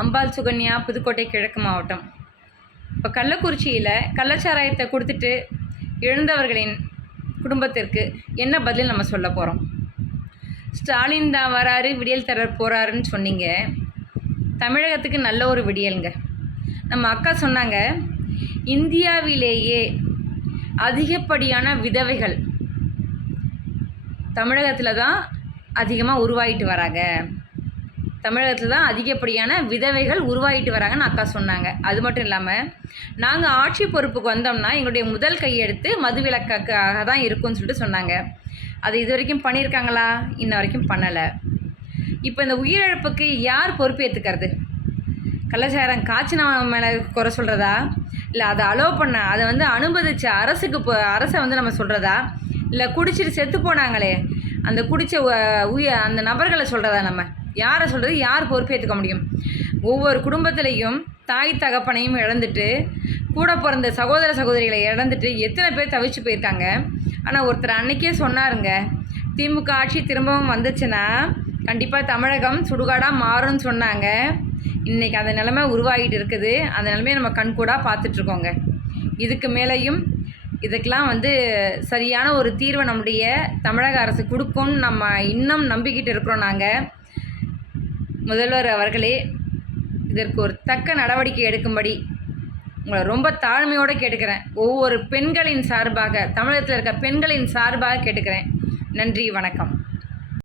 அம்பாள் சுகன்யா புதுக்கோட்டை கிழக்கு மாவட்டம். இப்போ கள்ளக்குறிச்சியில் கள்ளச்சாராயத்தை கொடுத்துட்டு எழுந்தவர்களின் குடும்பத்திற்கு என்ன பதில் நம்ம சொல்ல போகிறோம் ஸ்டாலின் தான் வராரு விடியல் தரர் போகிறாருன்னு சொன்னீங்க. தமிழகத்துக்கு நல்ல ஒரு விடியலுங்க. நம்ம அக்கா சொன்னாங்க இந்தியாவிலேயே அதிகப்படியான விதவைகள் தமிழகத்தில் தான் அதிகமாக உருவாகிட்டு வராங்க. தமிழகத்தில் தான் அதிகப்படியான விதவைகள் உருவாகிட்டு வராங்கன்னு அக்கா சொன்னாங்க. அது மட்டும் இல்லாமல் நாங்கள் ஆட்சி பொறுப்புக்கு வந்தோம்னா எங்களுடைய முதல் கையெடுத்து மதுவிலக்காக தான் இருக்கும்னு சொல்லிட்டு சொன்னாங்க. அது இது வரைக்கும் பண்ணியிருக்காங்களா இன்ன வரைக்கும் பண்ணலை. இப்போ இந்த உயிரிழப்புக்கு யார் பொறுப்பு ஏற்றுக்கிறது கலாச்சாரம் காய்ச்சினவன் மேலே குறை சொல்கிறதா இல்லை அதை அலோவ் பண்ண அதை வந்து அனுமதிச்ச அரசுக்கு இப்போ அரசை வந்து நம்ம சொல்கிறதா இல்லை குடிச்சிட்டு செத்து போனாங்களே அந்த குடித்த உய அந்த நபர்களை சொல்கிறதா நம்ம? யாரை சொல்கிறது யார் பொறுப்பேற்றுக்க முடியும்? ஒவ்வொரு குடும்பத்திலையும் தாய் தகப்பனையும் இழந்துட்டு கூட பிறந்த சகோதர சகோதரிகளை இழந்துட்டு எத்தனை பேர் தவிச்சு போயிருக்காங்க? ஆனால் ஒருத்தர் அன்னைக்கே சொன்னாருங்க திமுக ஆட்சி திரும்பவும் வந்துச்சுன்னா கண்டிப்பாக தமிழகம் சுடுகாடாக மாறும்னு சொன்னாங்க. இன்றைக்கி அந்த நிலைமை உருவாகிட்டு இருக்குது. அந்த நிலைமையை நம்ம கண்கூடாக பார்த்துட்ருக்கோங்க இதுக்கு மேலேயும் இதுக்கெலாம் வந்து சரியான ஒரு தீர்வை நம்முடைய தமிழக அரசு கொடுக்கும்னு நம்ம இன்னும் நம்பிக்கிட்டு இருக்கிறோம் நாங்கள் முதல்வர் அவர்களே இதற்கு ஒரு தக்க நடவடிக்கை எடுக்கும்படி உங்களை ரொம்ப தாழ்மையோடு கேட்டுக்கிறேன். ஒவ்வொரு பெண்களின் சார்பாக தமிழகத்தில் இருக்க பெண்களின் சார்பாக கேட்டுக்கிறேன். நன்றி வணக்கம்.